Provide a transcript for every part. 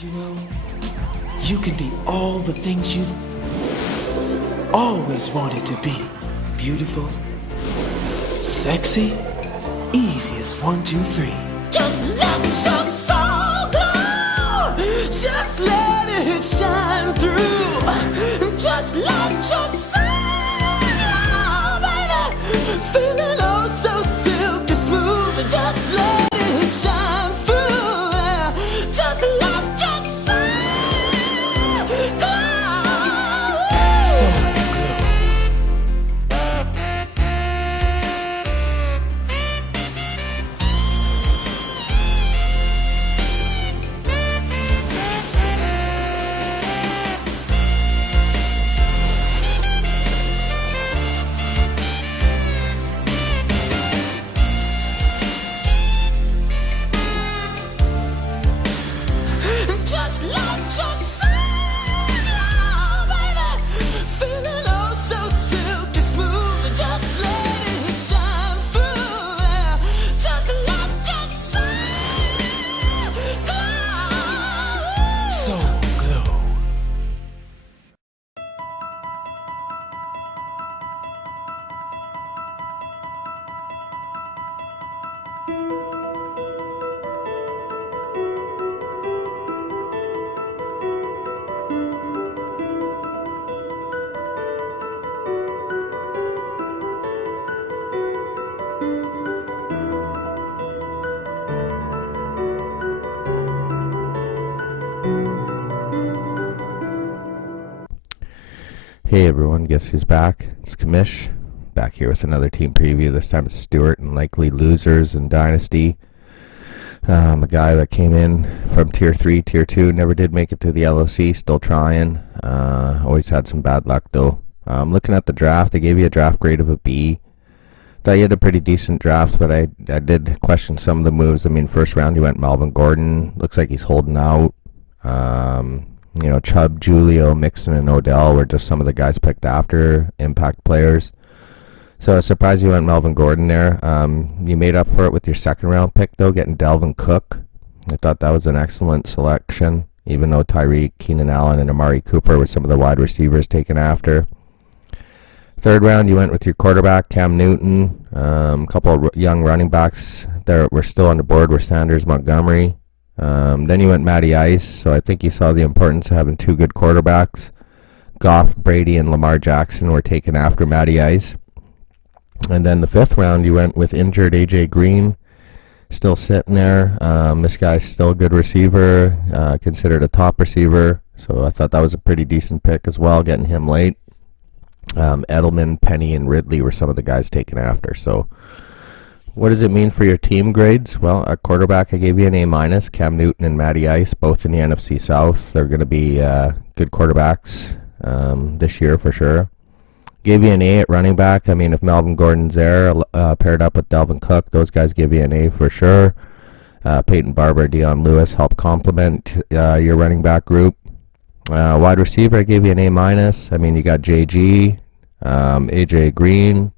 You know, you can be all the things you've always wanted to be. Beautiful, sexy, easy as 1, 2, 3. Just let your soul glow. Just let it shine through. Just let your soul glow, baby. Feeling oh so silky smooth. Just let it shine through. Just let your soul glow. Just let your soul glow, baby. Feeling oh so silky smooth. Just let it shine through. Just let your soul glow. Soul Glow. Hey everyone, guess who's back? It's Kamish, back here with another team preview. This time it's Stuart and likely losers in Dynasty. A guy that came in from Tier 3, Tier 2, never did make it to the LOC, still trying. Always had some bad luck though. Looking at the draft, I gave you a draft grade of a B. Thought you had a pretty decent draft, but I did question some of the moves. I mean, first round you went Melvin Gordon. Looks like he's holding out. Chubb, Julio, Mixon, and Odell were just some of the guys picked after impact players. So I was surprised you went Melvin Gordon there. You made up for it with your second round pick, though, getting Delvin Cook. I thought that was an excellent selection, even though Tyreek, Keenan Allen, and Amari Cooper were some of the wide receivers taken after. Third round, you went with your quarterback, Cam Newton. A couple of young running backs that were still on the board were Sanders, Montgomery. Then you went Matty Ice, so I think you saw the importance of having two good quarterbacks. Goff, Brady, and Lamar Jackson were taken after Matty Ice. And then the fifth round, you went with injured A.J. Green, still sitting there. This guy's still a good receiver, considered a top receiver, so I thought that was a pretty decent pick as well, getting him late. Edelman, Penny, and Ridley were some of the guys taken after, so... What does it mean for your team grades? Well, at quarterback, I gave you an A-. Cam Newton and Matty Ice, both in the NFC South. They're going to be good quarterbacks this year for sure. Gave you an A at running back. I mean, if Melvin Gordon's there, paired up with Delvin Cook, those guys give you an A for sure. Peyton Barber, Dion Lewis help complement your running back group. Wide receiver, I gave you an A-. I mean, you got JG, AJ Green,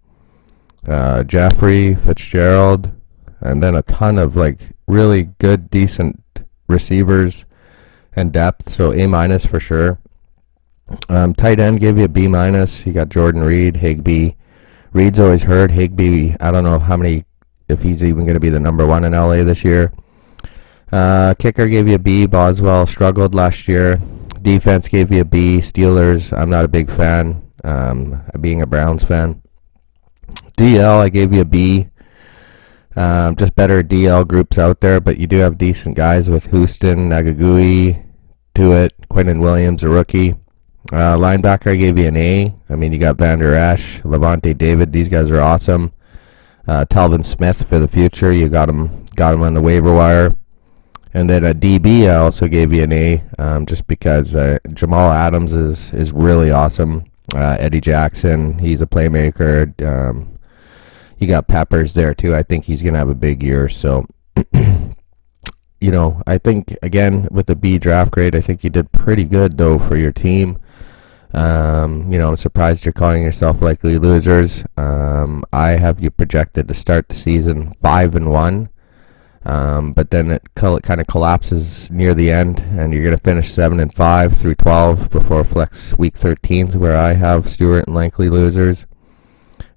Jeffrey, Fitzgerald, and then a ton of really good, decent receivers and depth, so A- for sure. Tight end gave you a B-. You got Jordan Reed, Higbee. Reed's always hurt. Higbee, I don't know if he's even going to be the number one in LA this year. Kicker gave you a B. Boswell struggled last year. Defense gave you a B. Steelers, I'm not a big fan, being a Browns fan. DL, I gave you a B. Just better DL groups out there, but you do have decent guys with Houston, Nagagui, Tuitt, Quinnen Williams, a rookie. Linebacker, I gave you an A. I mean, you got Vander Esch, Levante David. These guys are awesome. Talvin Smith for the future. You got him on the waiver wire. And then a DB, I also gave you an A, just because Jamal Adams is really awesome. Eddie Jackson, he's a playmaker. You got Peppers there too. I think he's going to have a big year. So, I think, again, with the B draft grade, I think you did pretty good, though, for your team. I'm surprised you're calling yourself likely losers. I have you projected to start the season 5-1. But then it kind of collapses near the end, and you're going to finish 7-5 through 12 before flex week 13, where I have Stewart and Lankley losers.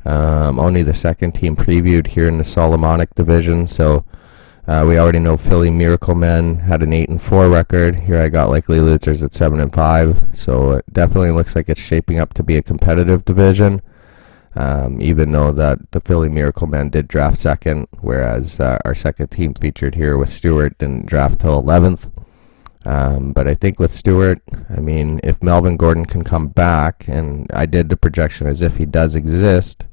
Only the second team previewed here in the Solomonic division, so we already know Philly Miracle Men had an 8-4 record. Here I got Likely Losers at 7-5, so it definitely looks like it's shaping up to be a competitive division. Even though that the Philly Miracle Men did draft second, whereas our second team featured here with Stewart didn't draft till 11th. But I think with Stewart, I mean, if Melvin Gordon can come back, and I did the projection as if he does exist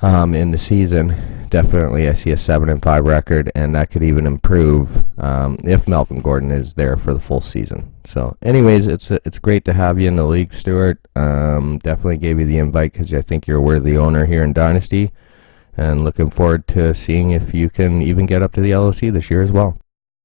in the season, definitely I see a 7-5 record, and that could even improve if Melvin Gordon is there for the full season. So anyways, it's great to have you in the league, Stewart. Definitely gave you the invite because I think you're a worthy owner here in Dynasty, and looking forward to seeing if you can even get up to the LOC this year as well.